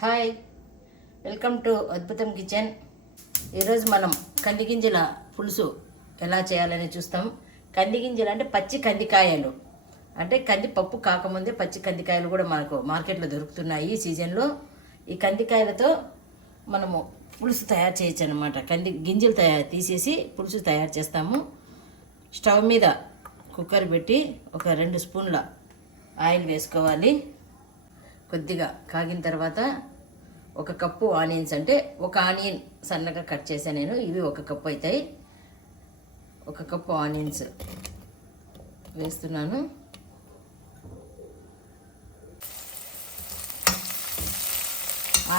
Hi, welcome to అద్భుతం kitchen. ఈరోజు మనం కంది గింజల పులుసు ఎలా చేయాలని చూస్తాం. కంది గింజలు అంటే పచ్చి కందికాయలు, అంటే కందిపప్పు కాకముందే పచ్చి కందికాయలు కూడా మనకు మార్కెట్లో దొరుకుతున్నాయి ఈ సీజన్లో. ఈ కందికాయలతో మనము పులుసు తయారు చేయొచ్చు అనమాట. కంది గింజలు తీసేసి పులుసు తయారు చేస్తాము. స్టవ్ మీద కుక్కర్ పెట్టి ఒక 2 స్పూన్ల ఆయిల్ వేసుకోవాలి. కొద్దిగా కాగిన తర్వాత 1 కప్పు ఆనియన్స్, అంటే 1 ఆనియన్ సన్నగా కట్ చేశాను నేను. ఇవి 1 కప్పు అవుతాయి. 1 కప్పు ఆనియన్స్ వేస్తున్నాను.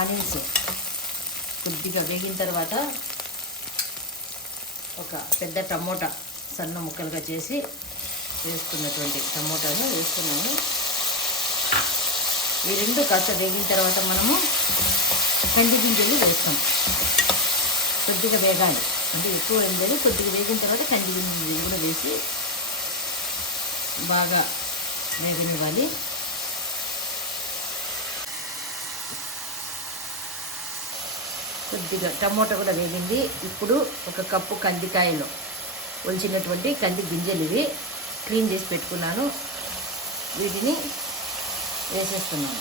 ఆనియన్స్ కొద్దిగా వేగిన తర్వాత ఒక పెద్ద టమోటా సన్న ముక్కలుగా చేసి వేసుకున్నటువంటి టమోటాను వేస్తున్నాను. ఈ 2 కాస్త వేగిన తర్వాత మనము కంది గింజలు వేస్తాం. కొద్దిగా వేగాలి, అంటే ఎక్కువ ఏం లేదు. కొద్దిగా వేగిన తర్వాత కంది గింజలు కూడా వేసి బాగా వేగనివ్వాలి. కొద్దిగా టమోటా కూడా వేగింది. ఇప్పుడు 1 కప్పు కందికాయలు ఒలిచినటువంటి కంది గింజలు ఇవి క్లీన్ చేసి పెట్టుకున్నాను. వీటిని వేసేస్తున్నాను.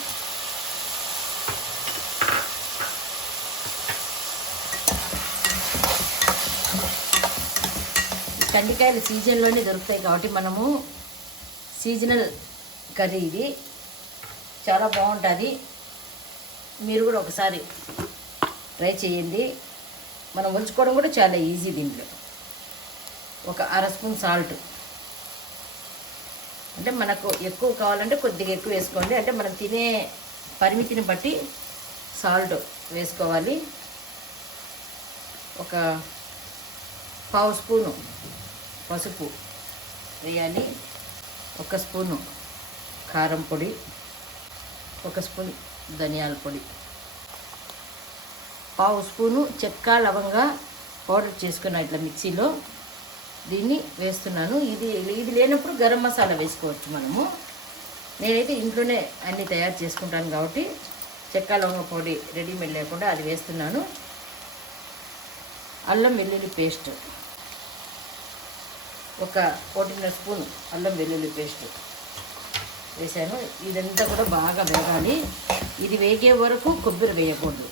కందికాయలు సీజన్లోనే దొరుకుతాయి కాబట్టి మనము సీజనల్ కర్రీ ఇది చాలా బాగుంటుంది. మీరు కూడా ఒకసారి ట్రై చేయండి. మనం ఉంచుకోవడం కూడా చాలా ఈజీ. దీంట్లో ఒక 1/2 స్పూన్ సాల్ట్, అంటే మనకు ఎక్కువ కావాలంటే కొద్దిగా ఎక్కువ వేసుకోండి. అంటే మనం తినే పరిమితిని బట్టి సాల్ట్ వేసుకోవాలి. ఒక 1/2 స్పూను పసుపు వేయాలి. 1 స్పూను కారం పొడి, 1 స్పూన్ ధనియాల పొడి, 1/2 స్పూను చెక్క లవంగా పౌడర్ చేసుకున్న ఇట్లా మిక్సీలో దీన్ని వేస్తున్నాను. ఇది లేనప్పుడు గరం మసాలా వేసుకోవచ్చు మనము. నేనైతే ఇంట్లోనే అన్నీ తయారు చేసుకుంటాను కాబట్టి చెక్క లవంగ పొడి రెడీమేడ్ లేకుండా అది వేస్తున్నాను. అల్లం వెల్లుల్లి పేస్ట్, ఒక 1.5 స్పూన్ అల్లం వెల్లుల్లి పేస్ట్ వేసాను. ఇదంతా కూడా బాగా వేగాలి. ఇది వేగే వరకు కొబ్బరి వేయకూడదు.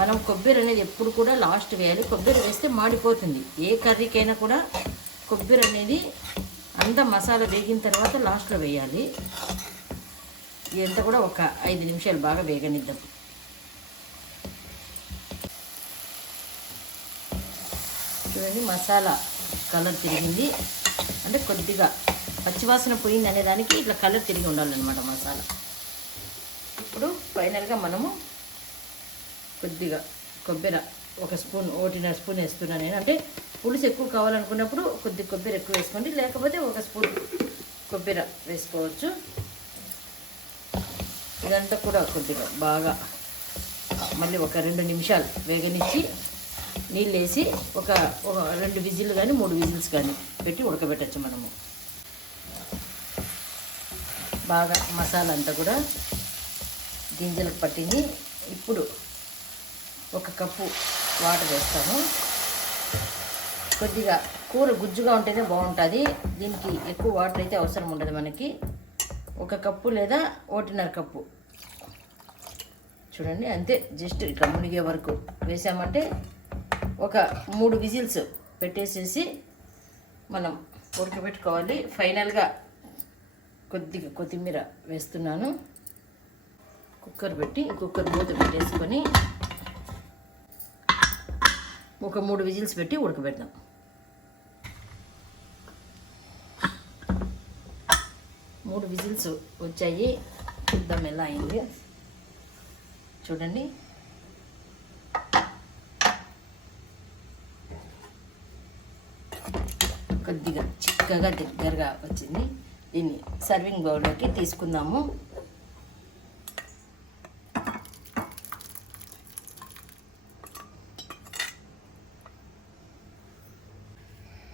మనం కొబ్బరి అనేది ఎప్పుడు కూడా లాస్ట్ వేయాలి. కొబ్బరి వేస్తే మాడిపోతుంది. ఏ కర్రీకైనా కూడా కొబ్బరి అనేది అంతా మసాలా వేగిన తర్వాత లాస్ట్లో వేయాలి. ఇదంతా కూడా ఒక 5 నిమిషాలు బాగా వేగనిద్దాం. చూడండి, మసాలా కలర్ తిరిగింది, అంటే కొద్దిగా పచ్చివాసన పోయింది అనేదానికి ఇట్లా కలర్ తిరిగి ఉండాలన్నమాట మసాలా. ఇప్పుడు ఫైనల్గా మనము కొద్దిగా కొబ్బరి 1 స్పూన్, 1.5 స్పూన్ వేస్తున్నాను నేను. అంటే పులుసు ఎక్కువ కావాలనుకున్నప్పుడు కొద్దిగా కొబ్బరి ఎక్కువ వేసుకోండి, లేకపోతే 1 స్పూన్ కొబ్బరి వేసుకోవచ్చు. ఇదంతా కూడా కొద్దిగా బాగా మళ్ళీ ఒక 2 నిమిషాలు వేగనిచ్చి నీళ్ళు వేసి ఒక 2 విజిల్ కానీ 3 విజిల్స్ కానీ పెట్టి ఉడకబెట్టచ్చు మనము. బాగా మసాలా అంతా కూడా గింజలకు పట్టింది. ఇప్పుడు 1 కప్పు వాటర్ వేస్తాను. కొద్దిగా కూర గుజ్జుగా ఉంటేనే బాగుంటుంది. దీనికి ఎక్కువ వాటర్ అయితే అవసరం ఉండదు మనకి. 1 కప్పు లేదా 1.5 కప్పు చూడండి, అంతే. జస్ట్ ఇట్లా మునిగే వరకు వేసామంటే ఒక 3 విజిల్స్ పెట్టేసేసి మనం ఉడకబెట్టుకోవాలి. ఫైనల్గా కొద్దిగా కొత్తిమీర వేస్తున్నాను. కుక్కర్ పెట్టి కుక్కర్ మూత పెట్టేసుకొని ఒక 3 విజిల్స్ పెట్టి ఉడకబెడదాం. 3 విజిల్స్ వచ్చాయి. చూద్దాం ఎలా అయింది. చూడండి, కొద్దిగా చిక్కగా దగ్గరగా వచ్చింది. దీన్ని సర్వింగ్ బౌల్లోకి తీసుకుందాము.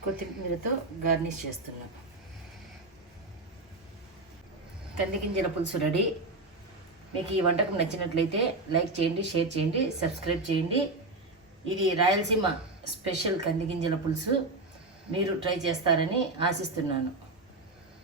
కొత్తిమీరతో గార్నిష్ చేస్తున్నాను. కంది గింజల పులుసు రెడీ. మీకు ఈ వంటకం నచ్చినట్లయితే లైక్ చేయండి, షేర్ చేయండి, సబ్స్క్రైబ్ చేయండి. ఇది రాయలసీమ స్పెషల్ కందిగింజల పులుసు. మీరు ట్రై చేస్తారని ఆశిస్తున్నాను.